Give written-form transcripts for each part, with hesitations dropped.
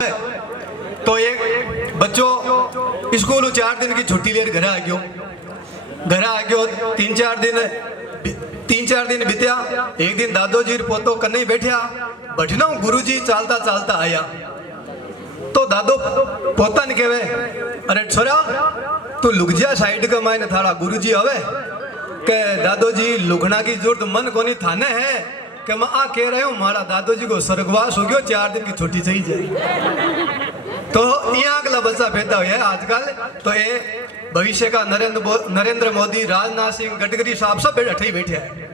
तो एक बच्चों स्कूल 4 दिन की छुट्टी लेकर घर आ गयो 3-4 दिन बीत्या। एक दिन दादो जी पोतो कन्ने बैठा बैठना गुरु जी चालता चालता आया तो दादो पोता ने कहवे अरे छोरा तू लुक जा साइड का मायने थारा गुरु जी आवे के दादो जी लुकना की जरूरत मन कोनी थाने है कि मैं आ कह रहा हूँ मारा दादो जी को स्वर्गवास हो गयो 4 दिन की छुट्टी चाहिए। तो यहाँ अगला बच्चा पैदा हुआ है आजकल। तो ये भविष्य का नरेंद्र मोदी, राजनाथ सिंह, गडकरी साहब सब बैठे ही बैठे हैं।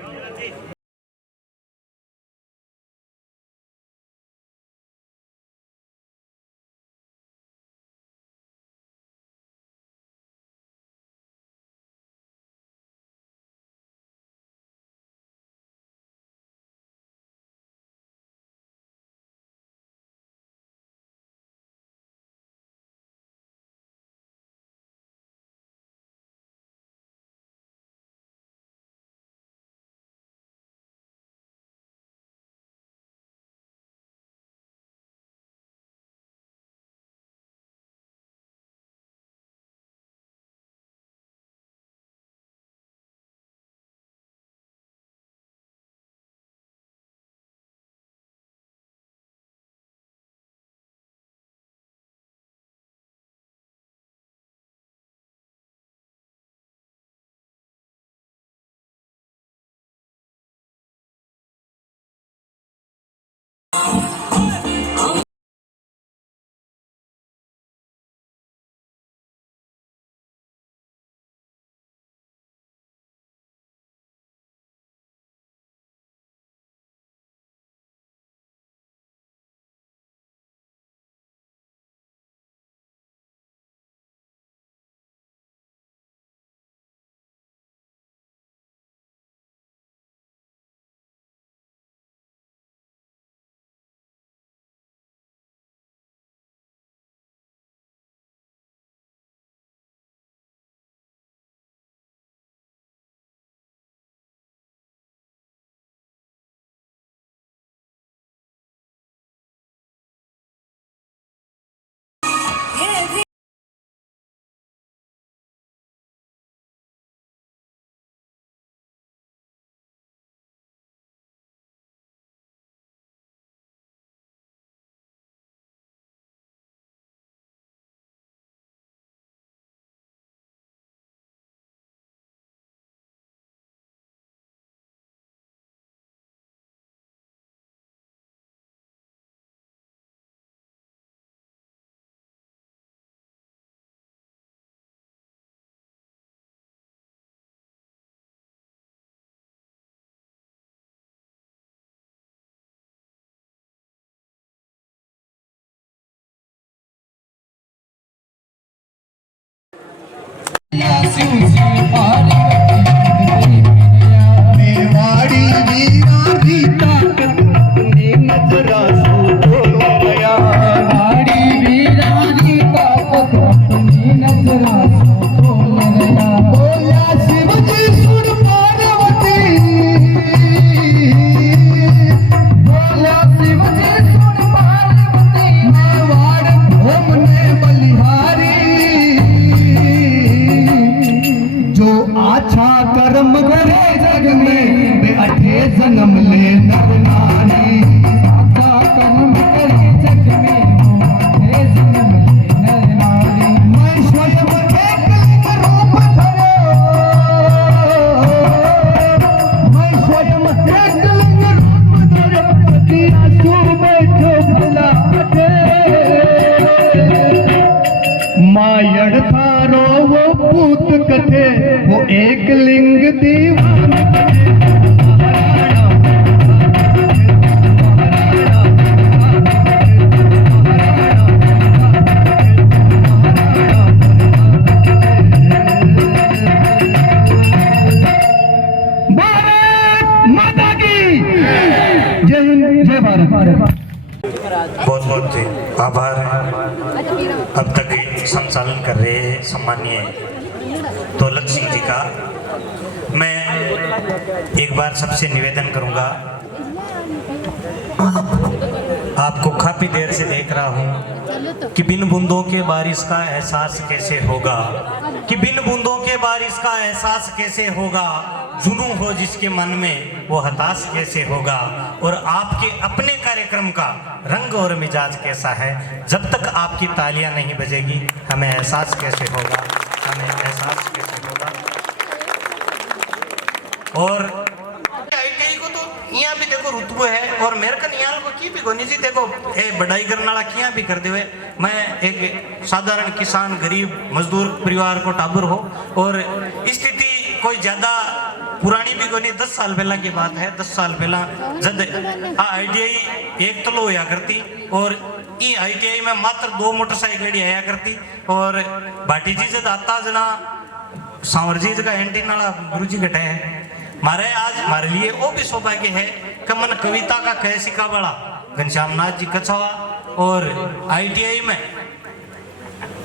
एक लिंग दीवान माता की जय हिंद जय भारत। बहुत बहुत आभार। अब तक संचालन कर रहे हैं सम्मानीय दौलत सिंह जी का। मैं एक बार सबसे निवेदन करूंगा, आपको काफी देर से देख रहा हूँ कि बिन बूंदों के बारिश का एहसास कैसे होगा, कि बिन बूंदों के बारिश का एहसास कैसे होगा, जुनून हो जिसके मन में वो हताश कैसे होगा। और आपके अपने कार्यक्रम का रंग और मिजाज कैसा है, जब तक आपकी तालियां नहीं बजेगी हमें एहसास कैसे होगा, हमें एहसास कैसे होगा। और ITI को तो यहाँ भी देखो रुतबो है, और मेरे कन यहाँ को की भी कोनी जी देखो ए बढ़ाई करने वाला किया भी कर देवे। मैं एक साधारण किसान गरीब मजदूर परिवार को टाबर हो, और स्थिति कोई ज्यादा पुरानी भी कोनी, 10 साल पहला की बात है। 10 साल पहला जब ITI एक तलो होया करती, और ई ITI में मात्र 2 मोटरसाइकिल आया करती। और भाटी जी जब आता जना सांवर जी का एंटीना गुरु जी घटे है मारे, आज हमारे लिए वो भी सौभाग्य है कि मन कविता का कह सिखा बड़ा घनश्याम नाथ जी कछावा, और ITI में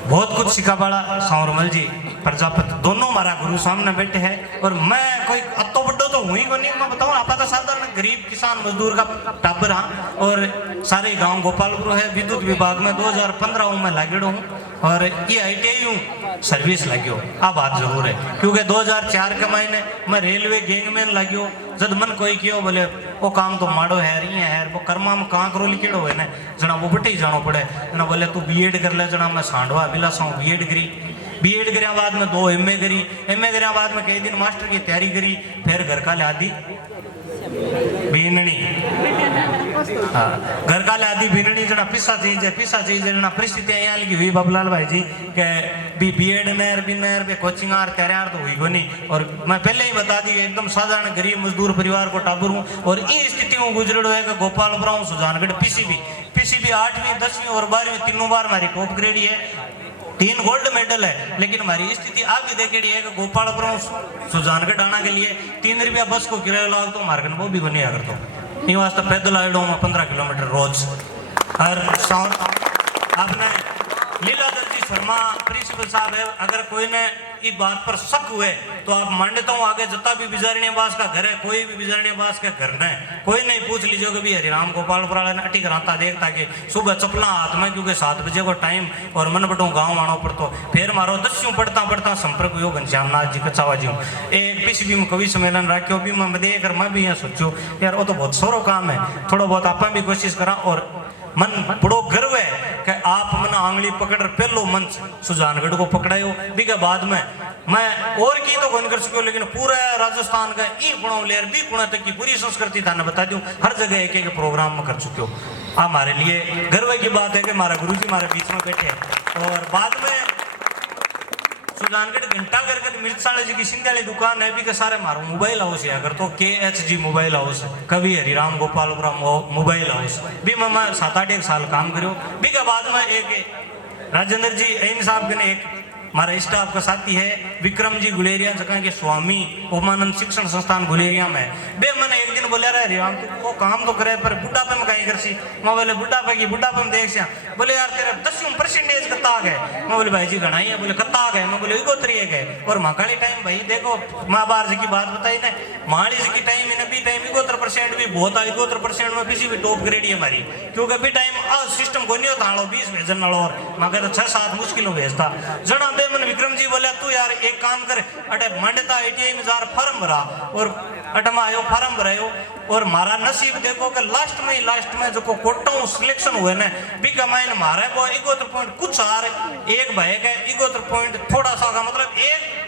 बहुत कुछ सिखा बड़ा सांवरमल जी प्रजापति, दोनों हमारा गुरु सामने बैठे हैं। और मैं कोई अतो बड्डो तो हुई को नहीं, मैं बताऊं आप तो साधारण गरीब किसान मजदूर का टाबर हाँ। और सारे गांव गोपालपुर है, विद्युत विभाग में 2015 में लागेड़ो हूँ, और ये ITI हूँ सर्विस लग्यो। आ बात जरूर है क्योंकि 2004 के महीने मैं रेलवे गैंगमैन लग्यो। जब मन कोई कियो बोले वो काम तो माड़ो है रही है, वो कर्मा में कहाँ करो लिखेड़ो है ना जना वो बटे ही जानो पड़े जना। बोले तू BEd कर ले जना, मैं सांडवा अभिलाषा हूँ BEd करी। BEd करने बाद में 2 MA करी, MA करने बाद में कई दिन मास्टर की तैयारी करी, फिर घर का लादी बीननी, हाँ घर का लादी बीननी जना पिसा चीज जना परिस्थितियां यहाँ लगी हुई बाबूलाल भाई जी के भी BEd नहर भी नहर पे कोचिंग आर तैयार तो हुई को नहीं। और मैं पहले ही बता दी एकदम साधारण गरीब मजदूर परिवार को टाबर हूँ, और इन स्थितियों गुजरड़ो है कि गोपालपुरा सुजानगढ़ PCB 8वीं 10वीं और 12वीं तीनों बार हमारी टॉप ग्रेड है, 3 गोल्ड मेडल है। लेकिन हमारी स्थिति आप भी देखेड़ी है कि गोपालपुर सुजानगढ़ आना के लिए 3 रुपया बस को किराया लाग तो मार्गन वो भी बनी अगर तो ये वास्ते पैदल आइडो में 15 किलोमीटर रोज। और आपने लीलाधर जी शर्मा प्रिंसिपल साहब है, अगर कोई ने इस बात पर शक हुए तो आप मानता हूँ आगे जितना भी बिजारणीबास का घर है, कोई भी बिजारणीबास के घर ने कोई नहीं पूछ लीजिए कि भी हरिराम गोपालपुरा ने अटी कराता देखता कि सुबह चपला हाथ में क्योंकि 7 बजे को टाइम और मन बटो गाँव आना पड़तो। फिर मारो 10वीं पढ़ता संपर्क हुआ घनश्याम नाथ जी कछावा जी एक PCB में कवि सम्मेलन रखो भी मैं देख कर मैं भी यहाँ सोचो यार वो तो बहुत सोरो काम है, थोड़ा बहुत आप भी कोशिश करा। और मन बड़ो गर्व है कि आप मन आंगली पकड़ पहलो मंच सुजानगढ़ को पकड़ायो भी के बाद में मैं और की तो कौन कर सको, लेकिन पूरा राजस्थान का ई गुणों लेर भी गुणा तक की पूरी संस्कृति थाने बता दूं, हर जगह एक प्रोग्राम में कर चुके हो। हमारे लिए गर्व की बात है कि हमारा गुरुजी हमारे बीच में बैठे। और बाद में सुजानगढ़ घंटा करके मिर्चाले जी की सिंधियाली दुकान है भी के सारे मारो मोबाइल हाउस है, अगर तो KHG मोबाइल हाउस कवि हरिराम गोपालपुरा मोबाइल हाउस भी मैं 7-8 साल काम करो भी के बाद में एक राजेंद्र जी ऐन साहब ने एक हमारा स्टाफ का साथी है विक्रम जी गुलेरिया जगह के स्वामी ओमानंद शिक्षण संस्थान गुलेरिया में बे मैंने एक दिन बोले रहे राम वो काम तो करे पर बुढ़ापे में कहीं करसी। मैं बोले बुढ़ापे में देख बोले यार तेरे 10% कत्ता आ गए। मैं बोले भाई जी घनाई है, बोले कत्ता आ गए। मैं बोले इको 3 गए। और महाकाली टाइम भाई देखो माँ बार जी की बात बताई ना महाड़ी जी की टाइम इन भी टाइम 71% भी बहुत आ 71% में किसी भी टॉप ग्रेड है हमारी, क्योंकि अभी टाइम सिस्टम को नहीं होता 20 भेजन वालों और मगर 6-7 मुश्किलों भेजता जना दे। मन विक्रम जी बोले तू यार एक काम कर अटे मांडता ITI में जार फॉर्म भरा और अटमा आयो फॉर्म भरायो। और मारा नसीब देखो कि लास्ट में जो कोटा सिलेक्शन हुए ना भी कमाइन मारा वो 71 पॉइंट कुछ आ रहे एक भाई का 71 पॉइंट थोड़ा सा का मतलब एक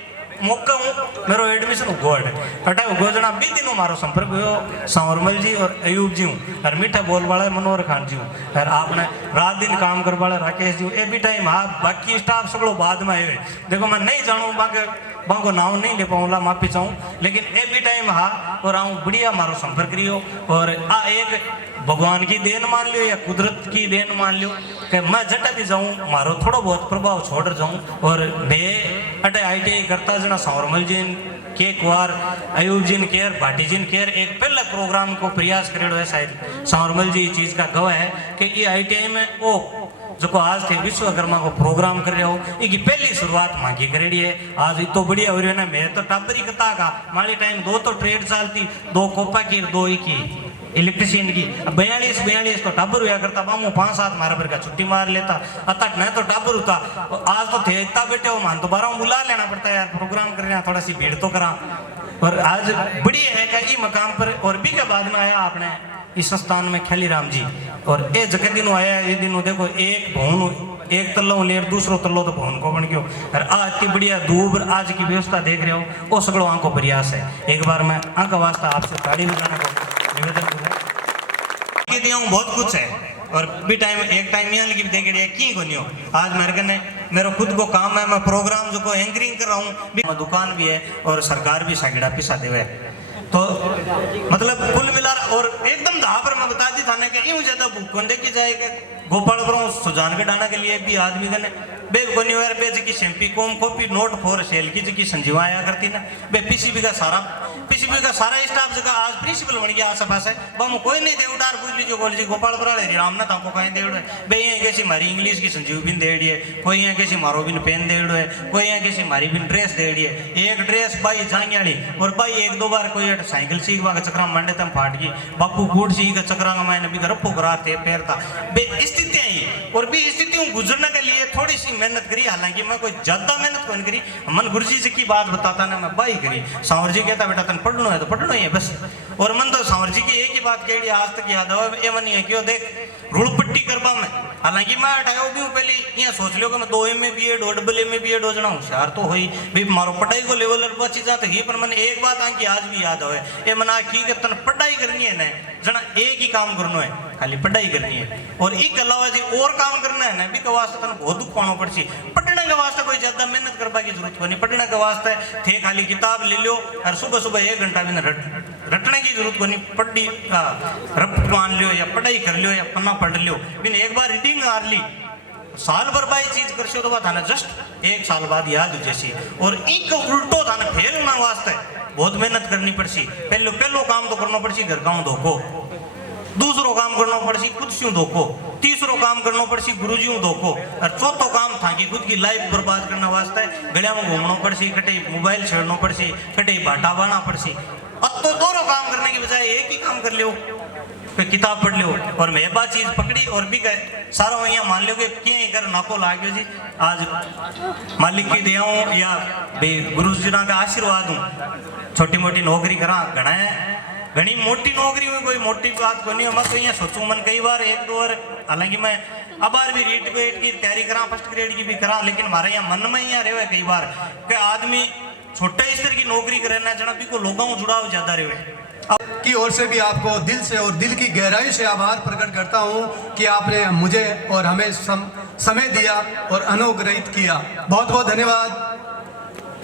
मौका हूँ मेरो एडमिशन गोड अटा गोजना भी दिनों मारो संपर्क हुआ सांवरमल जी और अयूब जी हूँ और मीठा बोल वाला मनोहर खान जी हूँ और आपने रात दिन काम कर वाला राकेश जी ए भी टाइम हाँ बाकी स्टाफ सगड़ो बाद में आए। देखो मैं नहीं जानूँ बाको नाम नहीं ले पाऊंगा माफी चाहूँ, लेकिन ए भी टाइम हाँ और आऊँ बढ़िया मारो संपर्क करियो। और आ एक भगवान की देन मान लियो या कुदरत की देन मान लियो कि मैं जटा भी जाऊँ मारो थोड़ा बहुत प्रभाव छोड़ जाऊँ। और मैं अटे ITI करता जना सांवरमल जी के कुआर अयूब जी केयर भाटी जी केयर एक पहले प्रोग्राम को प्रयास करेड़ो है शायद सांवरमल जी चीज़ का गवाह है कि ये ITI में वो जो आज थे विश्वकर्मा को प्रोग्राम कर रहे हो इसकी पहली शुरुआत मांगी करेड़ी है। आज इतो बढ़िया हो रही है मैं तो टाबरी कता का माली टाइम 2 तो ट्रेड चालती 2 कोपा की 2 की इलेक्ट्रिशियन की 42 तो टाबर हुआ करता बामू 5-7 मारा भर का छुट्टी मार लेता अतट न तो टाबर होता आज तो थे इतना बैठे हो मान तो 12 बुला लेना पड़ता है यार प्रोग्राम कर रहे हैं थोड़ा सी भीड़ तो करा और आज बड़ी है का ये मकाम पर और भी के बाद में आया आपने इस संस्थान में खली राम जी और ये जगह दिनों आया ये दिनों देखो एक भवन एक तल्लो लेर दूसरो तल्लो तो भवन को बन गयो और आज की बढ़िया दूब आज की व्यवस्था देख रहे हो वो सगड़ो आंखों प्रयास है एक बार मैं आंख वास्ता आपसे ताड़ी बजाने को निवेदन करूँ बहुत कुछ है और भी टाइम एक टाइम यहाँ लगी देख रही है की को नहीं हो आज मेरे कने मेरा खुद को काम है मैं प्रोग्राम जो को एंकरिंग कर रहा हूँ दुकान भी है और सरकार भी सागड़ा पिसा देवे तो मतलब कुल मिला और एकदम दहा पर मैं बता दी थाने के यूं ज्यादा भूख देखी जाएगा गोपालपुर सुजान के डाना के लिए भी आदमी ने बे कोनीवेर बे की शैम्पी कोम कॉपी नोट फॉर सेल की संजीवा आया करती ना बे पीसीबी का सारा स्टाफ जगह आज प्रिंसिपल बन गया आस पास है बम कोई नहीं दे उडार पूछ लीजिए बोल जी गोपालपुर वाले रामनाथ हमको कहीं दे उड़े बे यहाँ कैसी मारी इंग्लिश की संजीव बिन दे है कोई यहाँ कैसी मारो बिन पेन दे है कोई यहाँ कैसी मारी बिन ड्रेस दे है एक ड्रेस बाई जांगी वाली और बाई 1-2 बार कोई साइकिल सीखवा का चक्रा मंडे तम फाट गई बापू बूट सी का चक्रा मैंने भी रप्पो कराते पैर था बे स्थितियाँ ही और भी स्थितियों गुजरने के लिए थोड़ी सी मेहनत करी हालांकि मैं कोई ज्यादा मेहनत कौन करी मन गुरुजी जी की बात बताता ना मैं बाई करी सांवर जी कहता बेटा तन पढ़ना है तो पढ़ना ही है बस और मन तो सांवर जी की एक ही बात कही आज तक याद हो ये मन है क्यों देख रूल पट्टी करवा मैं हालांकि मैं हटाया भी हूँ पहले यहाँ सोच लो कि मैं 2 MA BEd और AA BEd हो जाना होशियार तो हुई भी मारो पढ़ाई को लेवल पर बची जाते ही पर मैंने एक बात आंकी आज भी याद हो ये मना की कि तन पढ़ाई करनी है ना जना एक ही काम करना है खाली पढ़ाई करनी है और एक अलावा जी और काम करना है ना भी के वास्ते तन बहुत दुख पाना पड़सी पढ़ने के वास्ते कोई ज्यादा मेहनत करवा की जरूरत को नहीं पढ़ने के वास्ते थे खाली किताब ले लो और सुबह 1 घंटा भी रटने की जरूरत को नहीं पढ़ी रट मान लियो या पढ़ाई कर लियो या पन्ना पढ़ लियो बिन एक बार रीडिंग आर ली साल भर बाई चीज कर तो बात है जस्ट 1 साल बाद याद हो जैसी और एक उल्टो था फेल होना वास्ते बहुत मेहनत करनी पड़सी पहलो काम तो करना पड़सी घर गाँव धोखो दूसरो काम करना पड़सी खुद से धोखो तीसरो काम करना पड़सी गुरुजी धोखो और चौथो काम था कि खुद की लाइफ बर्बाद करने वास्ते गलिया में घूमना पड़सी कटे मोबाइल छेड़ना पड़सी कटे बाटा बाना पड़सी अब तो दोनों काम करने की बजाय एक ही काम कर लियो फिर किताब पढ़ लियो और मैं बात चीज पकड़ी और भी गए सारा यहाँ मान लो कि क्या कर नाको लाग जी आज मालिक की दयाओं या गुरु जी का आशीर्वाद हूँ छोटी मोटी नौकरी करा घना घनी मोटी नौकरी हुई कोई मोटी बात को नहीं मैं तो यहाँ सोचूं मन कई बार 1-2 बार हालांकि मैं अब बार भी रीट वेट की तैयारी करा फर्स्ट ग्रेड की भी करा लेकिन हमारे यहाँ मन में यहाँ रहे कई बार कि आदमी छोटे स्तर की नौकरी करे ना जना भी को लोगों को जुड़ाव ज्यादा रहे की ओर से भी आपको दिल से और दिल की गहराई से आभार प्रकट करता हूं कि आपने मुझे और हमें समय दिया और अनुग्रहित किया बहुत बहुत धन्यवाद।